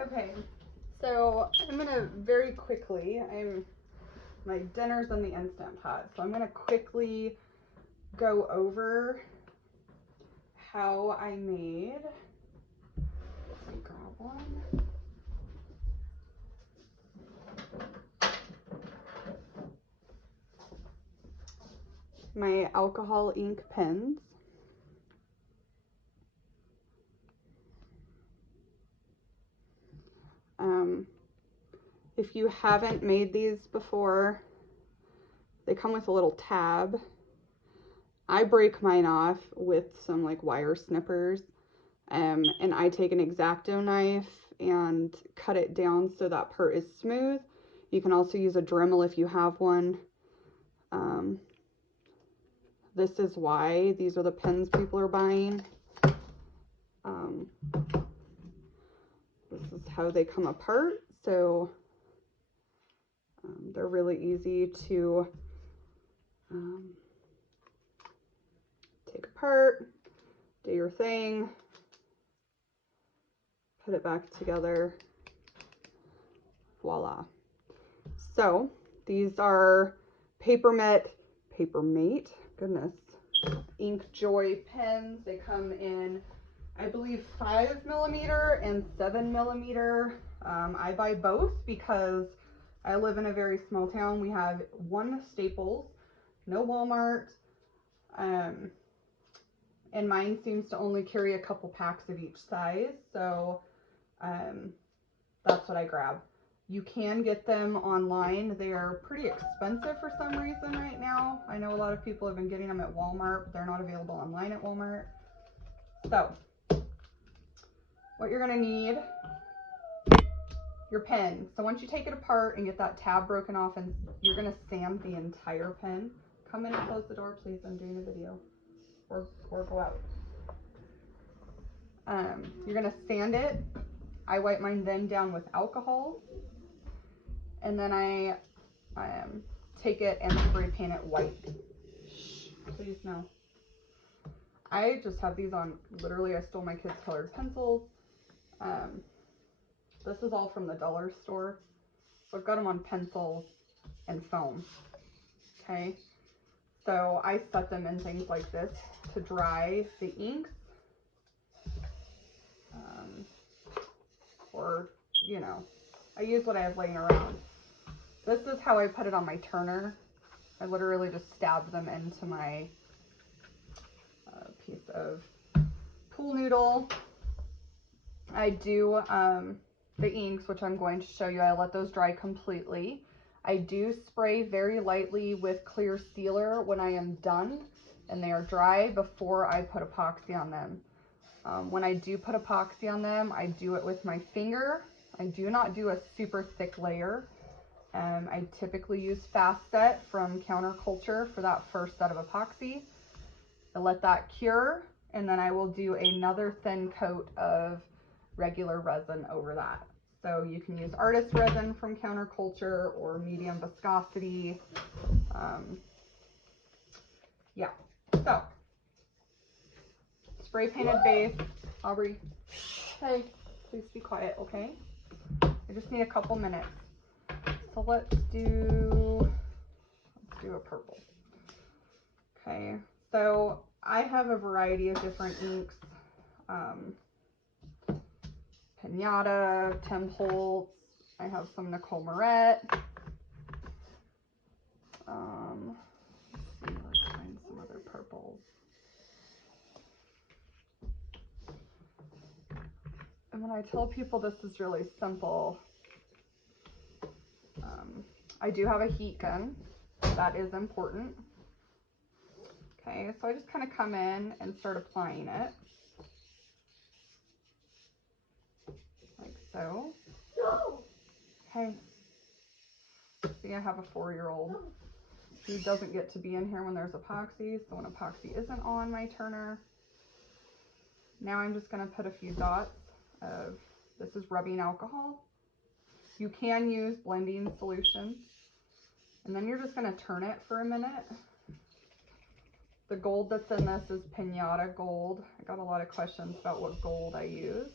Okay, so I'm gonna very quickly, my dinner's in the Instant Pot, so I'm gonna quickly go over how I made, let me grab one. My alcohol ink pens. If you haven't made these before, they come with a little tab. I break mine off with some like wire snippers, and I take an X-Acto knife and cut it down so that part is smooth. You can also use a Dremel if you have one. This is why these are the pens people are buying. This is how they come apart. So they're really easy to take apart, do your thing, put it back together, voila. So these are Papermate, goodness, Inkjoy pens. They come in, I believe, 5mm and 7mm. I buy both because I live in a very small town. We have one Staples, no Walmart, and mine seems to only carry a couple packs of each size, so that's what I grab. You can get them online. They are pretty expensive for some reason right now. I know a lot of people have been getting them at Walmart, but they're not available online at Walmart. So what you're gonna need, your pen. So once you take it apart and get that tab broken off, and you're gonna sand the entire pen. Come in and close the door, please. I'm doing a video. Or go out. You're gonna sand it. I wipe mine then down with alcohol, and then I take it and spray paint it white. Please no. I just have these on, literally I stole my kids' colored pencils. This is all from the dollar store. So I've got them on pencils and foam. Okay. So I set them in things like this to dry the inks. Or, you know, I use what I have laying around. This is how I put it on my turner. I literally just stabbed them into my piece of pool noodle. I do the inks, which I'm going to show you. I let those dry completely. I do spray very lightly with clear sealer when I am done and they are dry before I put epoxy on them. When I do put epoxy on them, I do it with my finger. I do not do a super thick layer. I typically use Fast Set from Counterculture for that first set of epoxy. I let that cure, and then I will do another thin coat of regular resin over that. So you can use artist resin from Counterculture or medium viscosity. Yeah, so spray painted base. Aubrey, hey, please be quiet, okay? I just need a couple minutes. So let's do a purple. Okay, so I have a variety of different inks. Piñata, Tim Holtz. I have some Nicole Marett. Let's find some other purples. And when I tell people this is really simple, I do have a heat gun. That is important. Okay, so I just kind of come in and start applying it. Like so. Okay. See, I have a 4-year-old who doesn't get to be in here when there's epoxy. So when epoxy isn't on my turner, now I'm just going to put a few dots of, this is rubbing alcohol. You can use blending solutions. And then you're just going to turn it for a minute. The gold that's in this is Piñata gold. I got a lot of questions about what gold I use.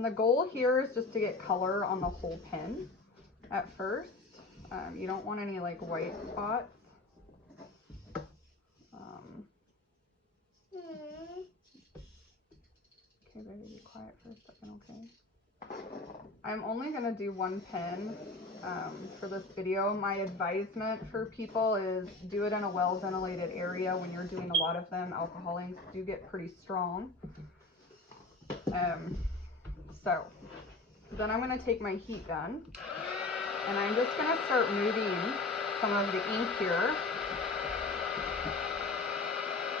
And the goal here is just to get color on the whole pen at first. You don't want any like white spots. Okay, baby, be quiet for a second, okay? I'm only gonna do one pen for this video. My advisement for people is do it in a well-ventilated area. When you're doing a lot of them, alcohol inks do get pretty strong. So then I'm gonna take my heat gun and I'm just gonna start moving some of the ink here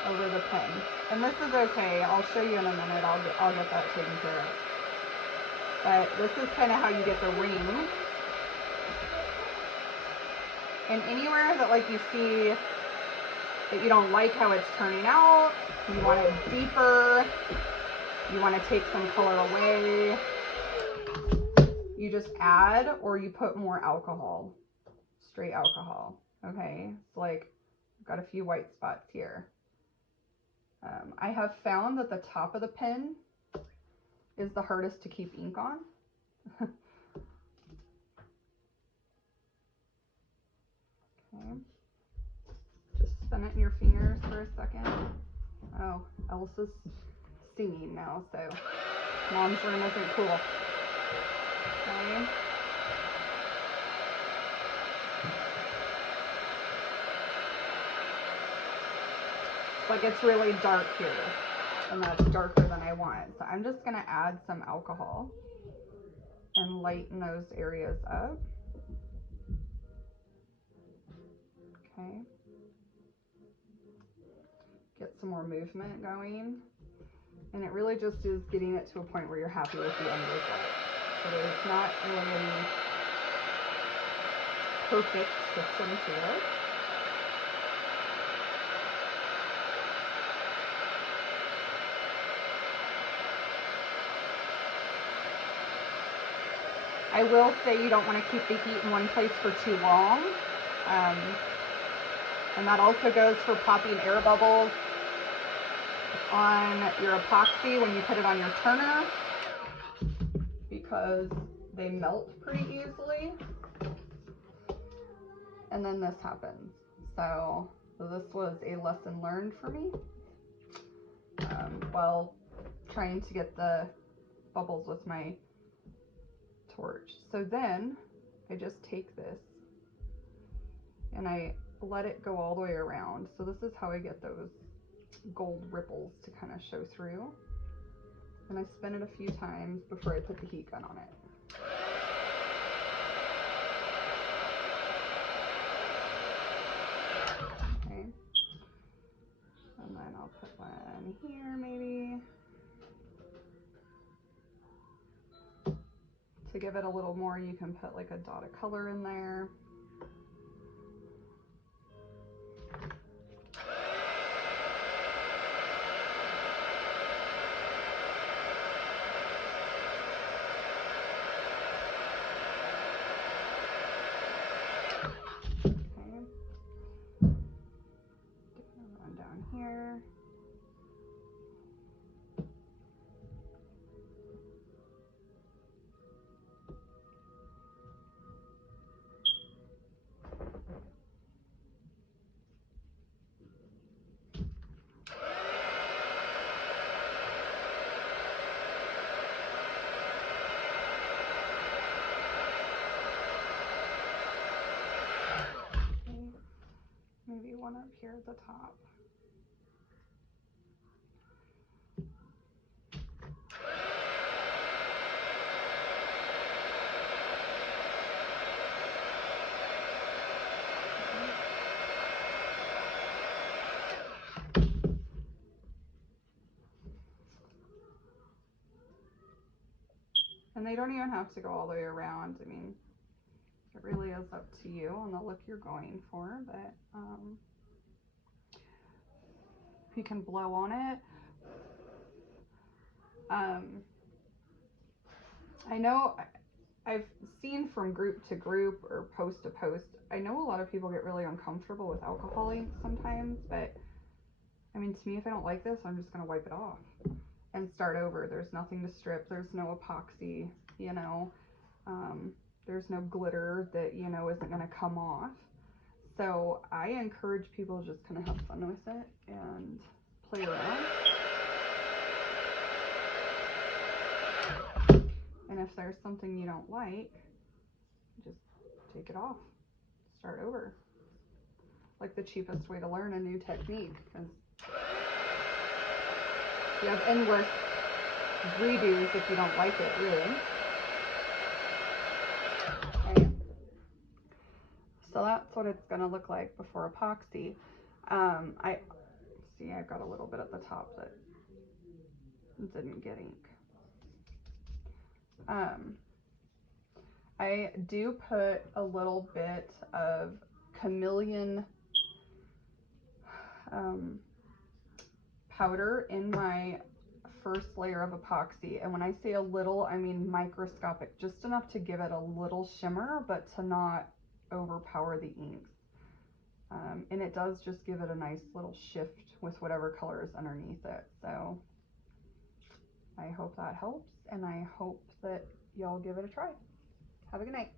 over the pen. And this is okay, I'll show you in a minute, I'll get that taken care of. But this is kind of how you get the ring. And anywhere that like you see that you don't like how it's turning out, you want it deeper, you want to take some color away, you just add or you put more alcohol, straight alcohol. Okay, so like I've got a few white spots here. I have found that the top of the pen is the hardest to keep ink on. Okay, just spin it in your fingers for a second. Oh, Elsa's singing now, so mom's room isn't cool. Okay. Like it's really dark here, and that's darker than I want. So I'm just gonna add some alcohol and lighten those areas up. Okay. Get some more movement going. And it really just is getting it to a point where you're happy with the end result. So there's not really any perfect system to it. I will say you don't want to keep the heat in one place for too long. And that also goes for popping air bubbles on your epoxy when you put it on your turner, because they melt pretty easily. And then this happens. So this was a lesson learned for me while trying to get the bubbles with my torch. So then I just take this and I let it go all the way around. So this is how I get those gold ripples to kind of show through. And I spin it a few times before I put the heat gun on it. Okay. And then I'll put one here maybe. To give it a little more, you can put like a dot of color in there. Here. Maybe one up here at the top. And they don't even have to go all the way around. I mean, it really is up to you on the look you're going for, but you can blow on it. I know I've seen from group to group or post to post, I know a lot of people get really uncomfortable with alcohol ink sometimes, but I mean, to me, if I don't like this, I'm just going to wipe it off. and start over. There's nothing to strip. There's no epoxy, you know. There's no glitter that, you know, isn't going to come off. So I encourage people to just kind of have fun with it and play around. And if there's something you don't like, just take it off, start over. Like the cheapest way to learn a new technique, because you have endless redos if you don't like it, really. Okay. So that's what it's going to look like before epoxy. I see I've got a little bit at the top that didn't get ink. I do put a little bit of chameleon powder in my first layer of epoxy, and when I say a little, I mean microscopic, just enough to give it a little shimmer, but to not overpower the inks. And it does just give it a nice little shift with whatever color is underneath it. So I hope that helps, and I hope that y'all give it a try. Have a good night.